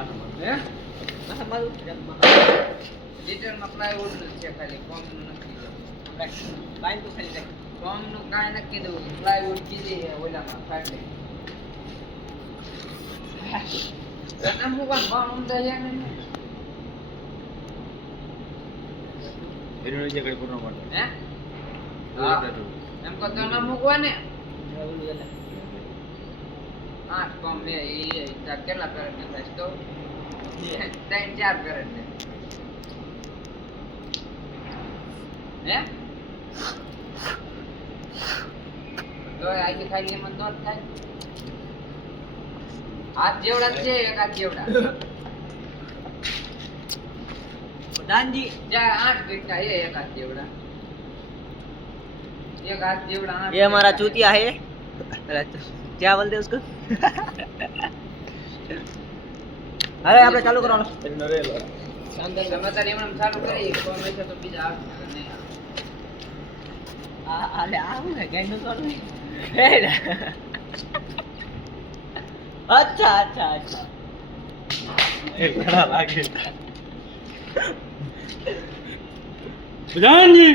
હે ડિટેલમાં પ્લાયવુડ છે ખાલી કોમનું નથી કાંઈ તો ખાલી કોમનું કાંઈ નથી કીધું પ્લાયવુડ કીધી ઓલામાં ફાટે નામ મૂકવાનું ભાવ ઊંધા છે ને એનો જગ્યાએ પૂરો મળે હે એમ તો નામ મૂકવા ને હા કોમ બે એ કેટલા કરે થાય તો 3-4 કરે છે હે તો આખી ખાલી એમાં નોટ થાય હાથ જેવડા છે એક હાથ જેવડા દાનજી જા 8 ગીટા એ એક હાથ જેવડા एक हाथ जेवड़ा ये हमारा चूतिया है क्या बोलते हैं उसको अरे આપણે ચાલુ કરવાનો એનો રેલો શાનદાર સમાચાર એમણે ચાલુ કરી કોણ છે તો બીજા આવશે નહીં આલે આવું ને ગાઈનો ચાલુ હે અચ્છા અચ્છા અચ્છા એ ઘણા લાગે બજાનજી